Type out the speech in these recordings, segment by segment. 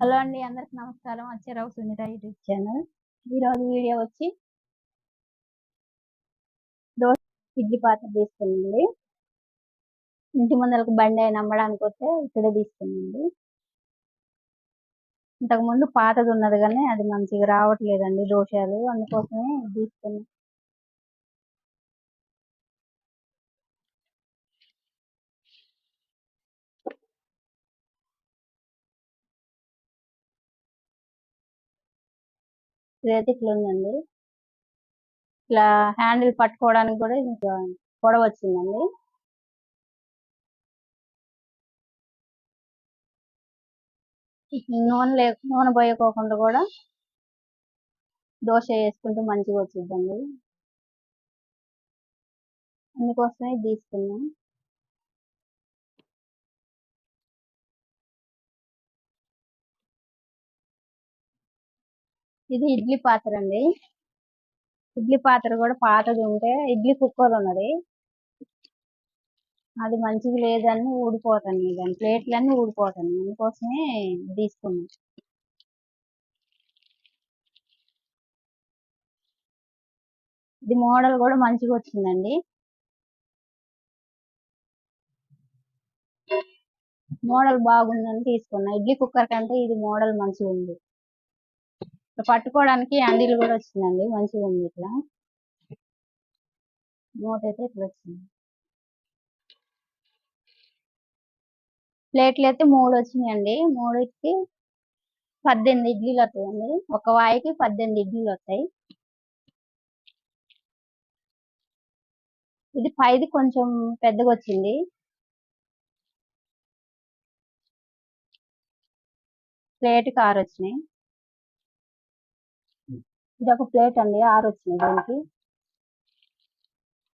Hello అండి అందరికి నమస్కారం. Accharao Sunitha YouTube channel. ఈరోజు వీడియో వచ్చి దోశ ఇడ్లీ పాత్ర తీసుకున్నాండి ఇంటి ముందరకు బండి అయిన అమ్మడానికి వస్తే ఇక్కడే తీసుకున్నాండి ఇంతకుముందు పాతది ఉన్నది కానీ అది మంచిగా రావట్లేదండి దోషాలు అందుకోసమే తీసుకున్నాం. ఇదైతే ఇట్లా ఉందండి. ఇట్లా హ్యాండిల్ పట్టుకోవడానికి కూడా ఇంకా పొడవ వచ్చిందండి. నూనె లే నూనె పోయకోకుండా కూడా దోశ వేసుకుంటే మంచిగా వచ్చిందండి అందుకోసమే తీసుకున్నాం. ఇది ఇడ్లీ పాత్ర అండి. ఇడ్లీ పాత్ర కూడా పాతది ఉంటే ఇడ్లీ కుక్కర్ ఉన్నది. అది మంచిగా లేదని ఊడిపోతాను దాని ప్లేట్లన్నీ ఊడిపోతాను. అందుకోసమే తీసుకున్నాం. ఇది మోడల్ కూడా మంచిగా వచ్చిందండి. మోడల్ బాగుందని తీసుకున్నా. ఇడ్లీ కుక్కర్ కంటే ఇది మోడల్ మంచిగా ఉంది పట్టుకోవడానికి హ్యాండిల్ కూడా వచ్చిందండి మంచిగా ఉంది ఇట్లా. మూత అయితే ఇట్లా వచ్చింది. ప్లేట్లు అయితే మూడు వచ్చినాయండి మూడుకి పద్దెనిమిది ఇడ్లీలు వస్తాయండి. ఒక వాయికి పద్దెనిమిది ఇడ్లీలు వస్తాయి. ఇది పైది కొంచెం పెద్దగా వచ్చింది. ప్లేట్ కారు వచ్చినాయి. ఇది ఒక ప్లేట్ అండి ఆరు వచ్చినాయి దీనికి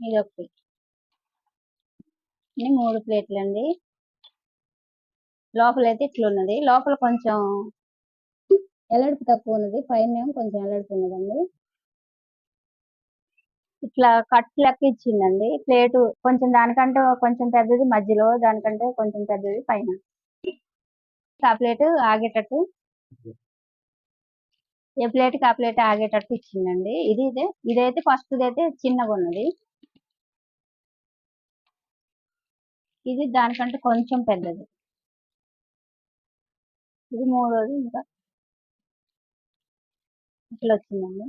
ఇది ఒక ప్లేట్ మూడు ప్లేట్లు అండి. లోపల అయితే ఇట్లా ఉన్నది లోపల కొంచెం ఎలడుపు తక్కువ ఉన్నది పైన కొంచెం ఎలడుపు ఉన్నదండి. ఇట్లా కట్ లెక్క ఇచ్చిందండి. ప్లేటు కొంచెం దానికంటే కొంచెం పెద్దది మధ్యలో దానికంటే కొంచెం పెద్దది పైన. ఆ ప్లేట్ ఆగేటట్టు ఏ ప్లేట్కి ఆ ప్లేట్ ఆగేటట్టు ఇచ్చిందండి. ఇది ఇదే ఇదైతే ఫస్ట్ అయితే చిన్నగా ఉన్నది. ఇది దానికంటే కొంచెం పెద్దది. ఇది మూడోది ఇంకా. ఇట్లా వచ్చిందండి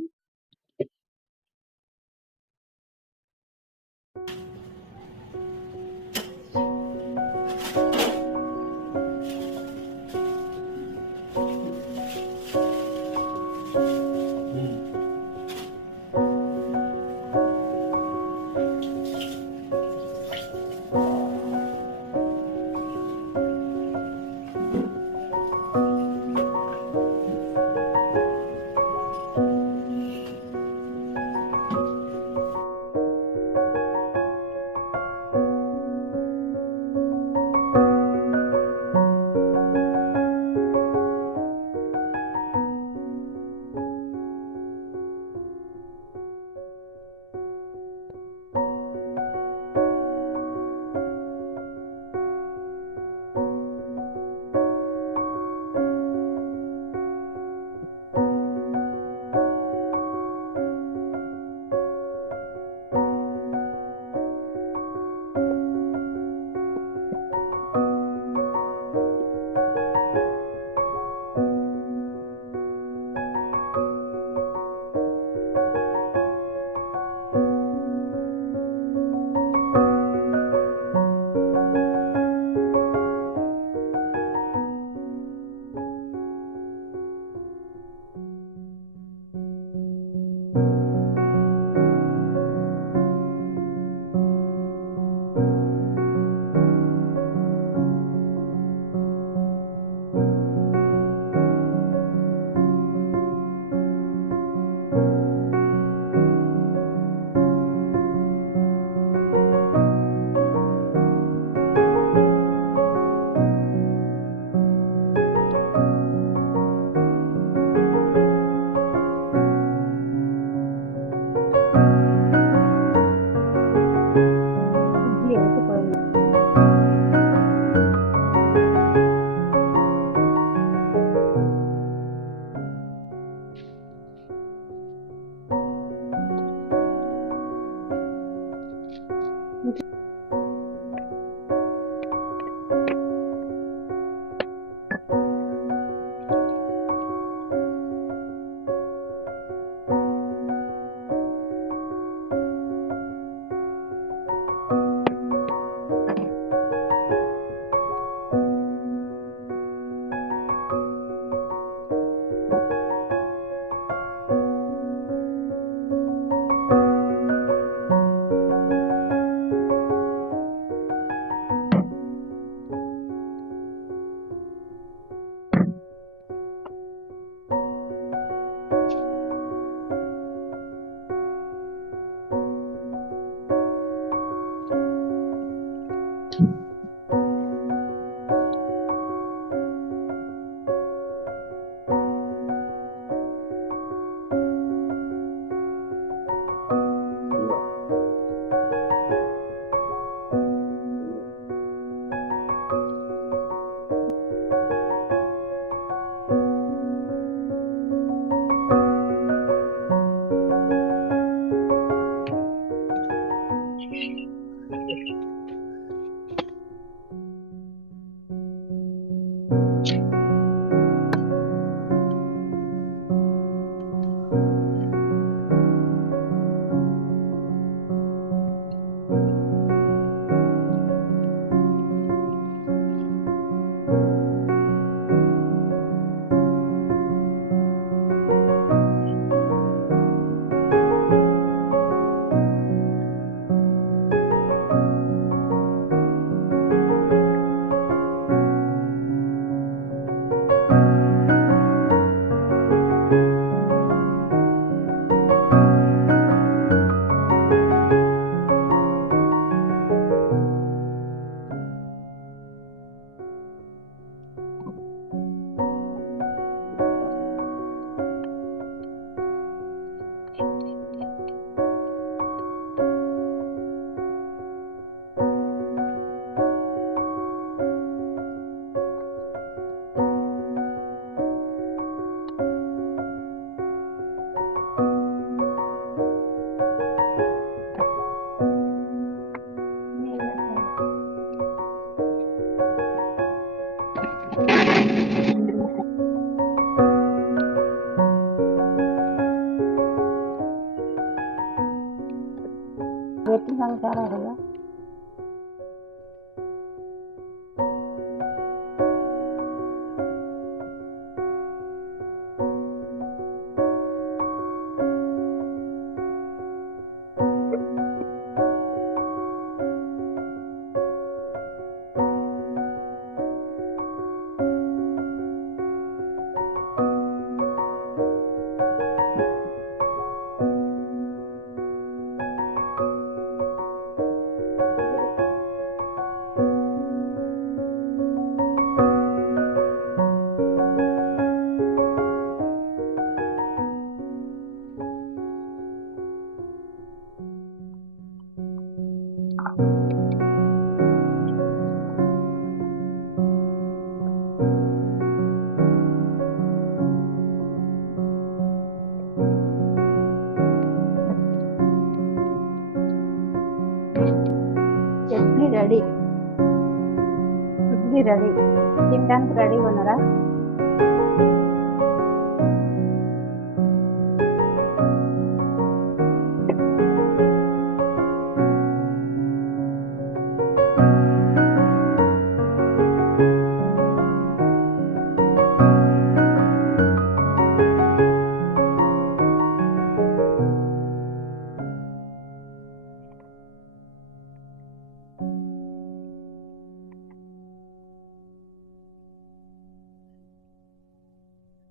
ఇడ్లీ రెడీ తినడానికి రెడీగా ఉన్నారా?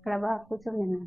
ప్రభా కూర్చోండి కూర్చొని